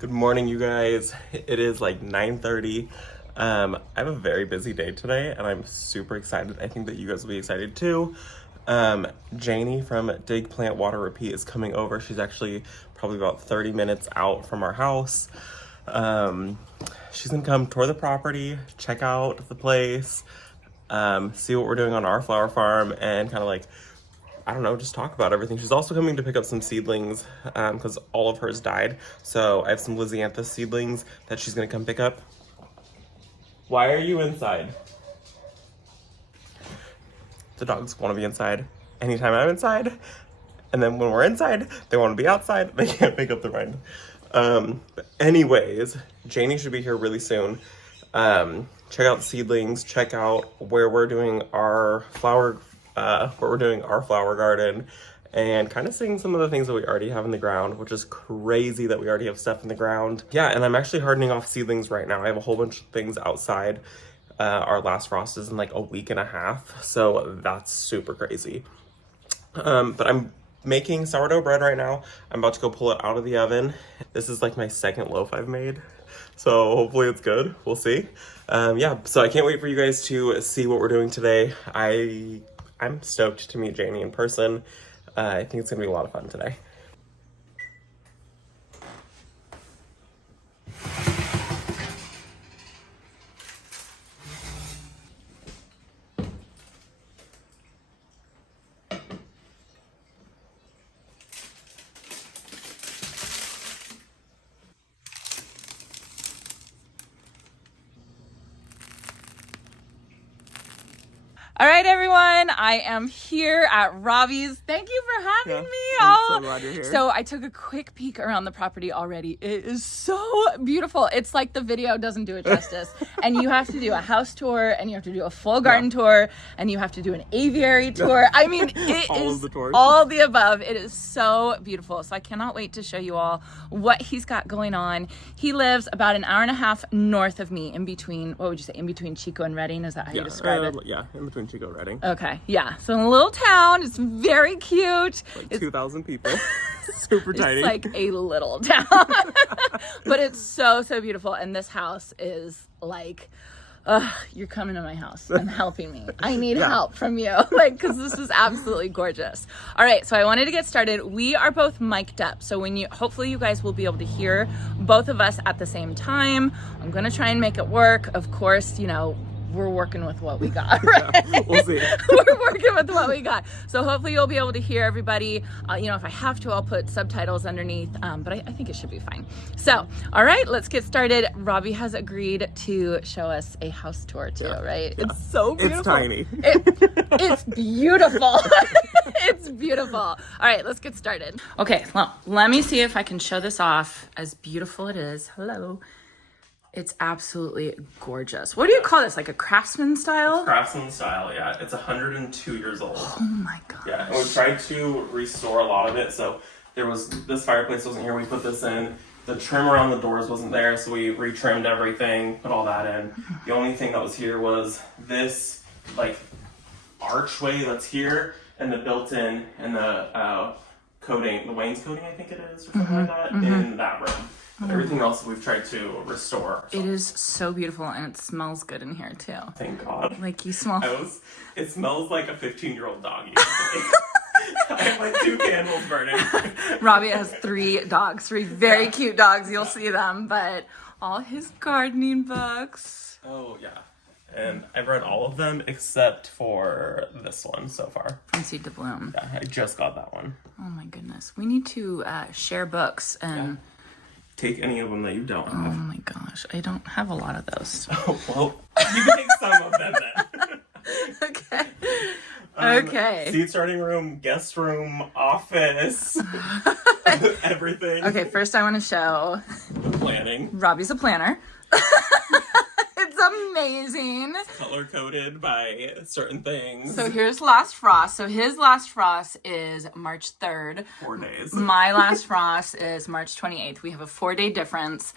Good morning, you guys. It is like 9:30. I have a very busy day today and I'm super excited. I think that you guys will be excited too. Janey from Dig Plant Water Repeat is coming over. She's actually probably about 30 minutes out from our house. She's gonna come tour the property, check out the place, see what we're doing on our flower farm, and kind of like, I don't know, just talk about everything. She's also coming to pick up some seedlings because all of hers died. So I have some Lysianthus seedlings that she's gonna come pick up. Why are you inside? The dogs want to be inside anytime I'm inside. And then when we're inside, they want to be outside. They can't make up their mind. But anyways, Janey should be here really soon. Check out the seedlings, check out where we're doing our flower garden, and kind of seeing some of the things that we already have in the ground, which is crazy that we already have stuff in the ground. Yeah, and I'm actually hardening off seedlings right now. I have a whole bunch of things outside. Our last frost is in like a week and a half, so that's super crazy. But I'm making sourdough bread right now. I'm about to go pull it out of the oven. This is like my second loaf I've made, so hopefully it's good. We'll see. Yeah, so I can't wait for you guys to see what we're doing today. I'm stoked to meet Janey in person. I think it's gonna be a lot of fun today. All right, everyone, I am here at Robbie's. Thank you for having me. I'm so glad you're here. So I took a quick peek around the property already. It is so beautiful. It's like the video doesn't do it justice. And you have to do a house tour, and you have to do a full garden tour, and you have to do an aviary tour. I mean, it All is of the tours. all the above. It is so beautiful. So I cannot wait to show you all what he's got going on. He lives about an hour and a half north of me, in between, what would you say, in between Chico and Redding? Is that how you describe it? Yeah, in between Chico and Redding. Okay, yeah. So in a little town, it's very cute. Like 2,000 people. Super tiny. It's like a little town. But it's so, so beautiful. And this house is like, you're coming to my house and helping me. I need help from you, like, because this is absolutely gorgeous. All right, so I wanted to get started. We are both mic'd up, so hopefully you guys will be able to hear both of us at the same time. I'm gonna try and make it work. Of course, we're working with what we got, right? Yeah, we'll see. We're working with what we got. So hopefully you'll be able to hear everybody. If I have to, I'll put subtitles underneath, but I think it should be fine. So, all right, let's get started. Robbie has agreed to show us a house tour too, right? Yeah. It's so beautiful. It's tiny. It's beautiful. It's beautiful. All right, let's get started. Okay, well, let me see if I can show this off as beautiful it is. Hello. It's absolutely gorgeous. What do you call this? Like a Craftsman style? Craftsman style, yeah. It's 102 years old. Oh my gosh. Yeah, and we tried to restore a lot of it. So this fireplace wasn't here. We put this in. The trim around the doors wasn't there, so we retrimmed everything, put all that in. The only thing that was here was this like archway that's here, and the built-in and the coating, the wainscoting, I think it is, or something like that, in that room. Everything else we've tried to restore. It is so beautiful, and it smells good in here too. Thank God. Like you smell. It smells like a 15-year-old dog. I have like 2 candles burning. Robbie has 3 dogs, 3 very cute dogs. You'll see them, but all his gardening books. Oh yeah, and I've read all of them except for this one so far. From Seed to Bloom. Yeah, I just got that one. Oh my goodness, we need to share books and. Yeah. Take any of them that you don't have. Oh my gosh, I don't have a lot of those. Oh, well, you can take some of them then. Okay. Okay. Seed starting room, guest room, office, everything. Okay, first I want to show. Planning. Robbie's a planner. It's amazing. Color coded by certain things. So here's last frost. So his last frost is March 3rd. 4 days. My last frost is March 28th. We have a 4-day difference.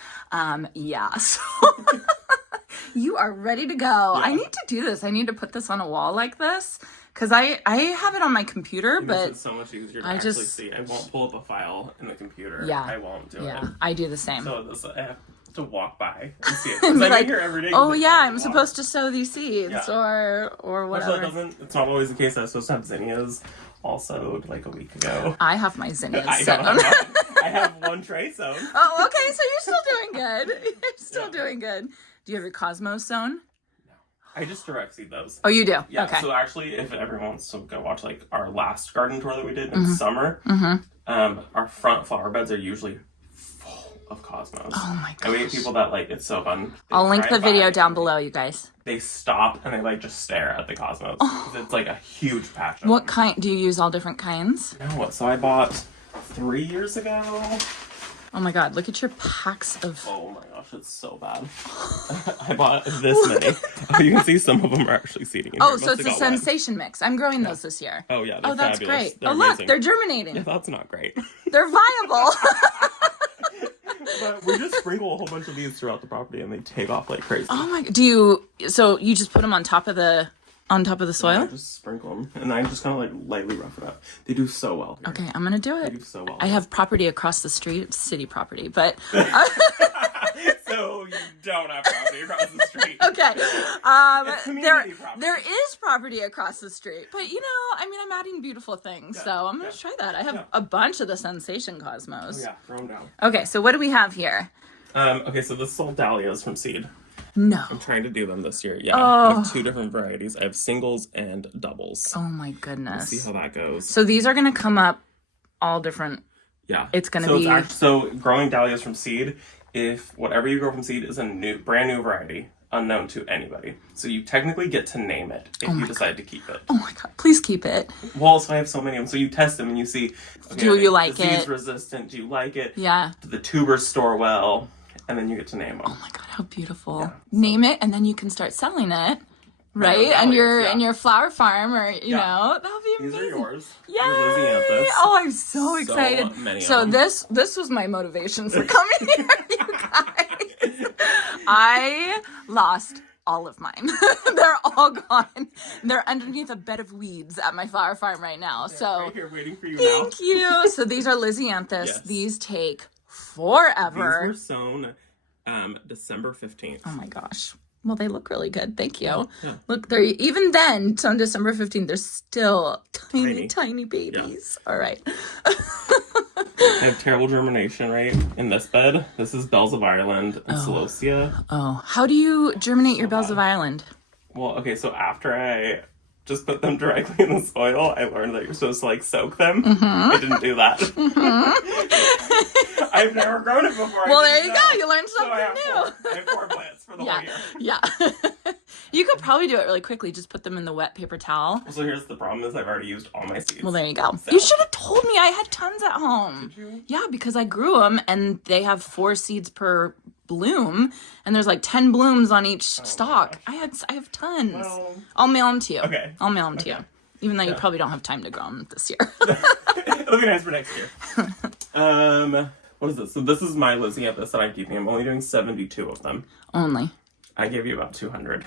Yeah. So you are ready to go. Yeah. I need to do this. I need to put this on a wall like this because I have it on my computer, but it's so much easier to actually see. I won't pull up a file in the computer. Yeah. I won't do it. Yeah, I do the same. So I have to walk by and see it. Because I'm like, here every day. oh yeah, I'm supposed to sow these seeds or whatever. Actually, it's not always the case. I was supposed to have zinnias all sowed like a week ago. I have my zinnias sown. I have one tray sown. Oh, okay, so you're still doing good. You're still doing good. Do you have your cosmos sown? I just direct seed those. Oh, you do? Yeah. Okay. So actually, if everyone wants to go watch like our last garden tour that we did in summer, our front flower beds are usually full of cosmos. Oh my gosh. And we get people that like it's so fun. I'll link the video down below, you guys. They stop and they like just stare at the cosmos. It's like a huge passion. What kind? Do you use all different kinds? No. So I bought 3 years ago. Oh my god, look at your packs of... Oh my gosh, it's so bad. I bought this many. Oh, you can see some of them are actually seeding in Oh, here. so it's a sensation mix. I'm growing those this year. Oh yeah, they're that's fabulous. great. They're look, amazing. they're germinating. Yeah, that's not great. They're viable. But we just sprinkle a whole bunch of these throughout the property and they take off like crazy. Oh my, so you just put them on top of the soil? I just sprinkle them and I just kind of like lightly rough it up. They do so well here. Okay, I'm gonna do it. They do so well. I have property across the street. It's city property, but... So you don't have property across the street. Okay. Community property. There is property across the street, but I'm adding beautiful things, so I'm gonna try that. I have a bunch of the sensation cosmos. Yeah, throw them down. Okay, so what do we have here? Okay, so this is all dahlias from seed. No. I'm trying to do them this year. Yeah, I have 2 different varieties. I have singles and doubles. Oh my goodness. Let's see how that goes. So these are gonna come up all different. Yeah. It's gonna be. So growing dahlias from seed, if whatever you grow from seed is a brand new variety, unknown to anybody. So you technically get to name it if you decide to keep it. Oh my god, please keep it. Well, so I have so many of them. So you test them and you see, okay, do you like the it? seed's resistant. Do you like it? Yeah. Do the tubers store well? And then you get to name them. Oh my god, how beautiful. Yeah, name it and then you can start selling it. Right? Dahlias, And in your flower farm or you know, that'll be amazing. These are yours. Yay! Your Lysianthus. Oh, I'm so excited. Many of so them. this was my motivation for coming here, you guys. I lost all of mine. They're all gone. They're underneath a bed of weeds at my flower farm right now. They're So right here waiting for you thank you. So these are Lysianthus. Yes. These take forever. These were sown December 15th. Oh my gosh. Well, they look really good. Thank you. Yeah. Look, they're even then, so on December 15th, they're still tiny babies. Yeah. All right. I have terrible germination rate in this bed. This is Bells of Ireland and Celosia. Oh, how do you germinate your Bells of Ireland? Well, okay, so after I just put them directly in the soil, I learned that you're supposed to like soak them. I didn't do that. I've never grown it before. Well, there you go. You learned something new. I have 4 plants for the whole year. Yeah. You could probably do it really quickly. Just put them in the wet paper towel. So here's the problem is I've already used all my seeds. Well, there you go. So. You should have told me. I had tons at home. Did you? Yeah, because I grew them and they have 4 seeds per bloom and there's like 10 blooms on each stalk. I have tons. Well, I'll mail them to you. Okay. I'll mail them to you. Even though you probably don't have time to grow them this year. It'll be nice for next year. What is this? So this is my Lysianthus that I'm keeping. I'm only doing 72 of them. Only. I gave you about 200.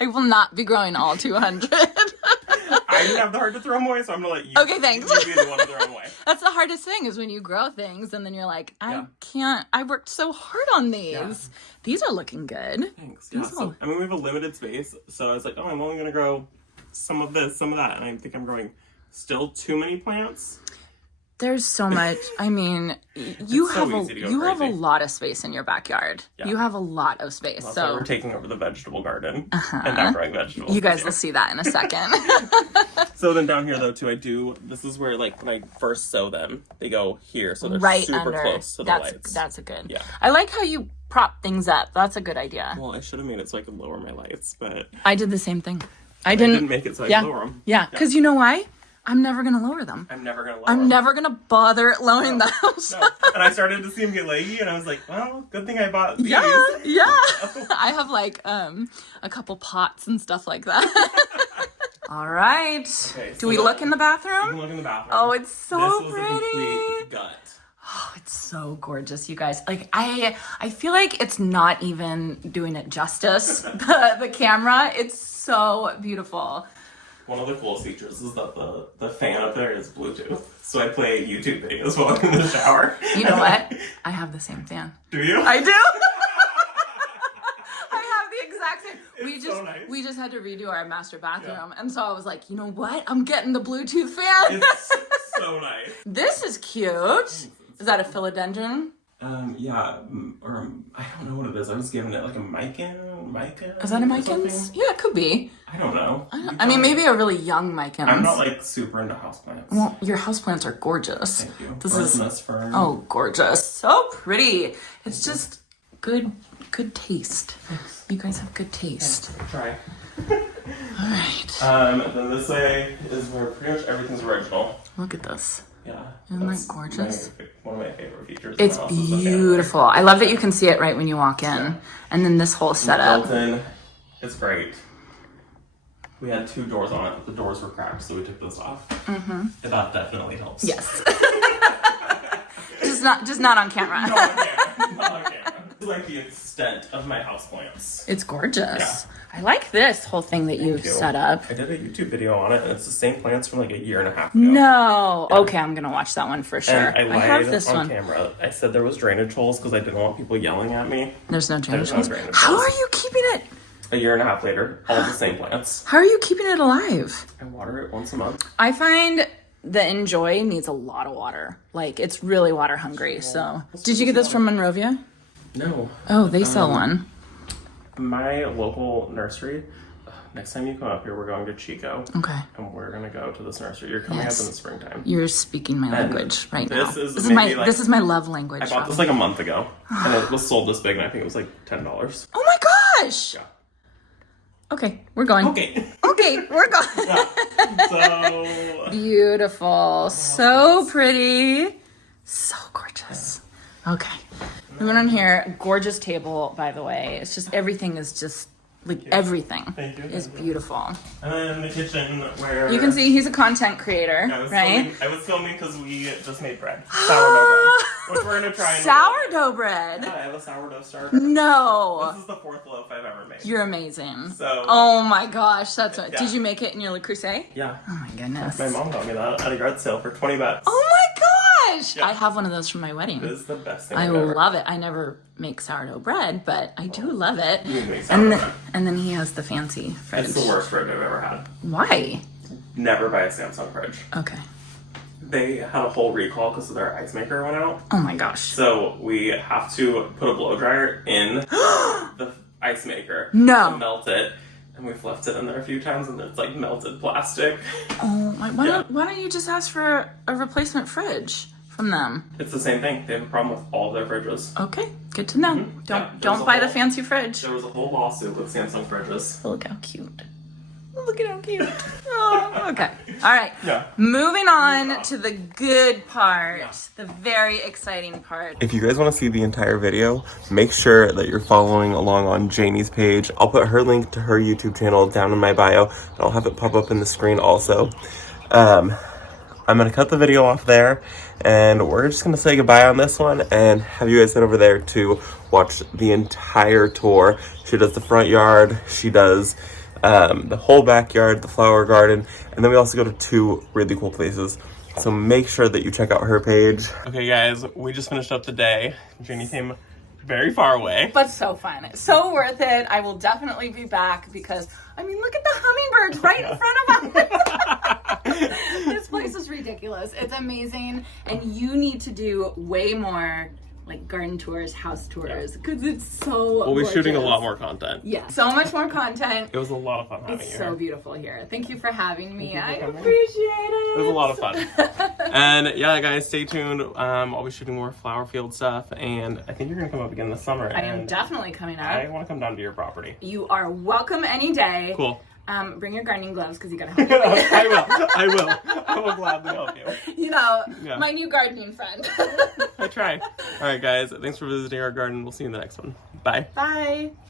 I will not be growing all 200. I didn't have the heart to throw them away, so I'm gonna let you. Okay, thanks. You be the one to throw them away. That's the hardest thing is when you grow things and then you're like, I can't. I worked so hard on these. Yeah. These are looking good. Thanks. Yeah. So, I mean, we have a limited space, so I was like, I'm only gonna grow some of this, some of that, and I think I'm growing still too many plants. There's so much. I mean, you have a lot of space in your backyard. Yeah. You have a lot of space. Well, so we're taking over the vegetable garden and not growing vegetables. You guys will see that in a second. So then down here though too, this is where like when I first sow them, they go here, so they're right super under. close to the lights. That's a good. Yeah. I like how you prop things up. That's a good idea. Well, I should have made it so I could lower my lights, but I did the same thing. I didn't make it so I could lower them. Yeah, because you know why? I'm never going to lower them. I'm never going to lower them. I'm never going to bother lowering the house. No. And I started to see them get leggy, and I was like, well, good thing I bought these. Yeah. I have like a couple pots and stuff like that. All right. Okay, do we look in the bathroom? You can look in the bathroom. Oh, it's so this pretty. This was a complete gut. Oh, it's so gorgeous, you guys. Like I feel like it's not even doing it justice. The camera, it's so beautiful. One of the coolest features is that the fan up there is Bluetooth. So I play YouTube videos while I'm in the shower. You know what? I have the same fan. Do you? I do. I have the exact same. We just had to redo our master bathroom, and so I was like, you know what? I'm getting the Bluetooth fan. It's so nice. This is cute. Is that a philodendron? Yeah, or I don't know what it is. I was giving it like a mica. Is that a micans? Yeah, it could be. I don't know. I mean, maybe a really young micans. I'm not like super into houseplants. Well, your houseplants are gorgeous. Thank you. This is fern. oh, gorgeous. So pretty. It's just good taste. You guys have good taste. Try. All right. Then this way is where pretty much everything's original. Look at this. Yeah. Isn't that gorgeous? One of my favorite features. It's beautiful. I love that you can see it right when you walk in. Yeah. And then this whole setup. Built-in, it's great. We had 2 doors on it, but the doors were cracked, so we took this off. Mm-hmm. That definitely helps. Yes. just not on camera. Not on camera. Not on camera. It's like the extent of my houseplants. It's gorgeous. Yeah. I like this whole thing that you've set up. I did a YouTube video on it, and it's the same plants from like a year and a half ago. No. Yeah. Okay, I'm going to watch that one for sure. And I have this on one. camera. I said there was drainage holes because I didn't want people yelling at me. There's no drainage holes? holes? How are you keeping it? A year and a half later, all the same plants. How are you keeping it alive? I water it once a month. I find the Enjoy needs a lot of water. Like, it's really water hungry, so. Did you get this from Monrovia? No. Oh, they sell one. My local nursery, next time you come up here, we're going to Chico. Okay. And we're going to go to this nursery. You're coming up in the springtime. You're speaking my language right now. This is my love language. I bought this like a month ago. And it was sold this big, and I think it was like $10. Oh my gosh! Yeah. Okay, we're going. Okay. Okay, we're going. Yeah. So beautiful. So pretty. So gorgeous. Okay. Moving on here. Gorgeous table, by the way. It's just everything is just like everything is beautiful. And then the kitchen where you can see he's a content creator, right? I was filming because we just made bread, sourdough bread, which we're gonna try. Sourdough bread. Yeah, I have a sourdough starter. No. This is the 4th loaf I've ever made. You're amazing. So. Oh my gosh, that's what. Yeah. Did you make it in your Le Creuset? Yeah. Oh my goodness. My mom got me that at a yard sale for $20. Oh my gosh! Yeah. I have one of those from my wedding. It is the best thing. I ever. love it. I never make sourdough bread, but I do love it. You can make sourdough bread. And then he has the fancy fridge. It's the worst fridge I've ever had. Why? Never buy a Samsung fridge. Okay. They had a whole recall because their ice maker went out. Oh my gosh. So we have to put a blow dryer in the ice maker. No. To melt it. And we've left it in there a few times and it's like melted plastic. Oh my, why don't you just ask for a replacement fridge from them? It's the same thing. They have a problem with all of their fridges. Okay, good to know. Mm-hmm. Don't buy the fancy fridge. There was a whole lawsuit with Samsung fridges. Look how cute. Look at how cute. Oh, okay. All right. Yeah. Moving on to the good part, the very exciting part. If you guys want to see the entire video, make sure that you're following along on Janey's page. I'll put her link to her YouTube channel down in my bio, and I'll have it pop up in the screen also. I'm going to cut the video off there, and we're just going to say goodbye on this one and have you guys head over there to watch the entire tour. She does the front yard, she does the whole backyard, the flower garden, and then we also go to 2 really cool places. So make sure that you check out her page. Okay guys, we just finished up the day. Janey came very far away. But so fun. So worth it. I will definitely be back because, I mean, look at the hummingbirds right in front of us. This place is ridiculous. It's amazing. And you need to do way more like garden tours, house tours, because it's so We'll be gorgeous. shooting a lot more content. Yeah, so much more content. It was a lot of fun having you It's here. so beautiful here. Thank you for having me. I coming. appreciate it. It was a lot of fun. And yeah, guys, stay tuned. I'll be shooting more flower field stuff, and I think you're gonna come up again this summer. I am definitely coming up. I want to come down to your property. You are welcome any day. Cool. Bring your gardening gloves because you gotta help me. I will gladly help you. You know, Yeah. my new gardening friend. I try. All right, guys. Thanks for visiting our garden. We'll see you in the next one. Bye. Bye.